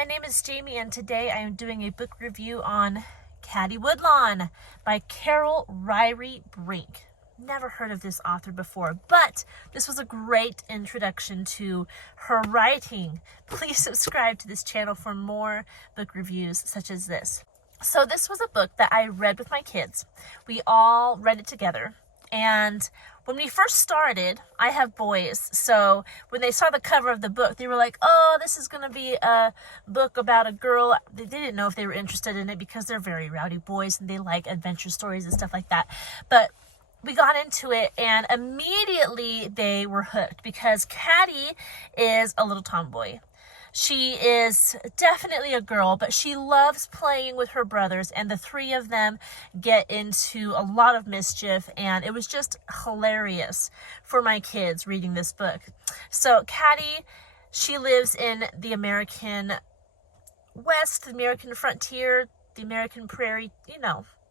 my name is Jamie and today I am doing a book review on Caddie Woodlawn by Ryrie Brink. Never heard of this author before, but this was a great introduction to her writing. Please subscribe to this channel for more book reviews such as this. So this was a book that I read with my kids. We all read it together. And when we first started, I have boys, so when they saw the cover of the book, they were like, oh, this is going to be a book about a girl. They didn't know if they were interested in it because they're very rowdy boys and they like adventure stories and stuff like that. But we got into it and immediately they were hooked because Caddie is a little tomboy. She is definitely a girl, but she loves playing with her brothers, and the three of them get into a lot of mischief, and it was just hilarious for my kids reading this book. So Caddie, she lives in the American West, the American frontier, the American prairie,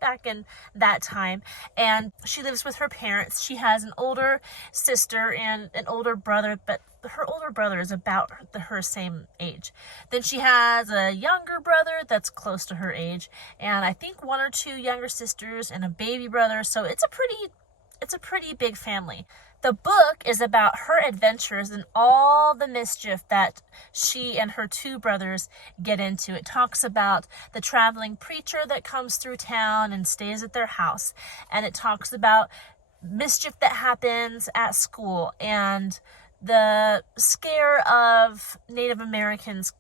back in that time, and she lives with her parents. She has an older sister and an older brother, but her older brother is about her same age. Then she has a younger brother that's close to her age, and I think one or two younger sisters and a baby brother, so it's a pretty big family. The book is about her adventures and all the mischief that she and her two brothers get into. It talks about the traveling preacher that comes through town and stays at their house. And it talks about mischief that happens at school and the scare of Native Americans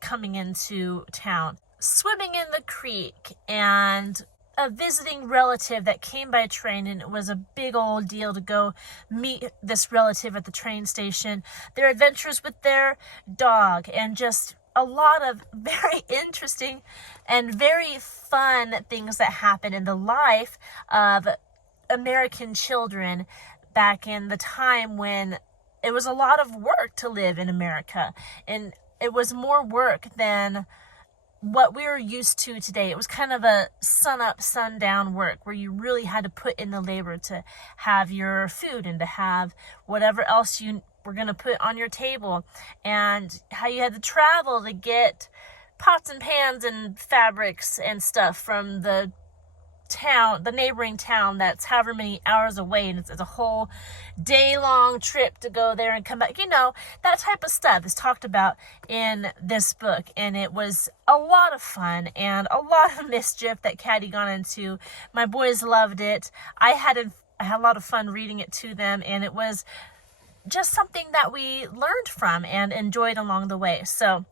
coming into town, swimming in the creek, and a visiting relative that came by train, and it was a big old deal to go meet this relative at the train station. Their adventures with their dog, and just a lot of very interesting and very fun things that happen in the life of American children back in the time when it was a lot of work to live in America, and it was more work than what we were used to today. It was kind of a sun-up, sun-down work where you really had to put in the labor to have your food and to have whatever else you were going to put on your table, and how you had to travel to get pots and pans and fabrics and stuff from the neighboring town that's however many hours away, and it's a whole day-long trip to go there and come back. That type of stuff is talked about in this book, and it was a lot of fun and a lot of mischief that Caddie got into. My boys loved it. I had a lot of fun reading it to them, and it was just something that we learned from and enjoyed along the way. So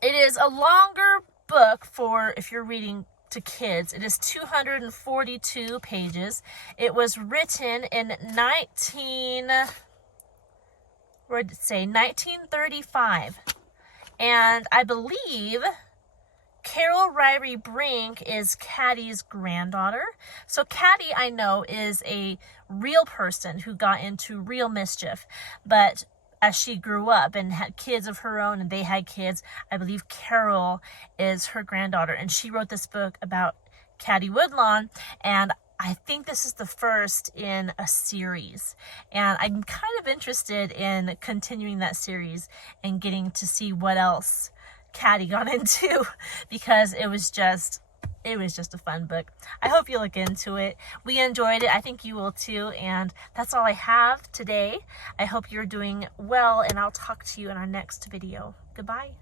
it is a longer book for if you're reading to kids. It is 242 pages. It was written in 1935. And I believe Ryrie Brink is Caddie's granddaughter. So Caddie, I know, is a real person who got into real mischief, but as she grew up and had kids of her own and they had kids, I believe Carol is her granddaughter, and she wrote this book about Caddie Woodlawn, and I think this is the first in a series, and I'm kind of interested in continuing that series and getting to see what else Caddie got into, because it was just a fun book. I hope you look into it. We enjoyed it. I think you will too. And that's all I have today. I hope you're doing well, and I'll talk to you in our next video. Goodbye.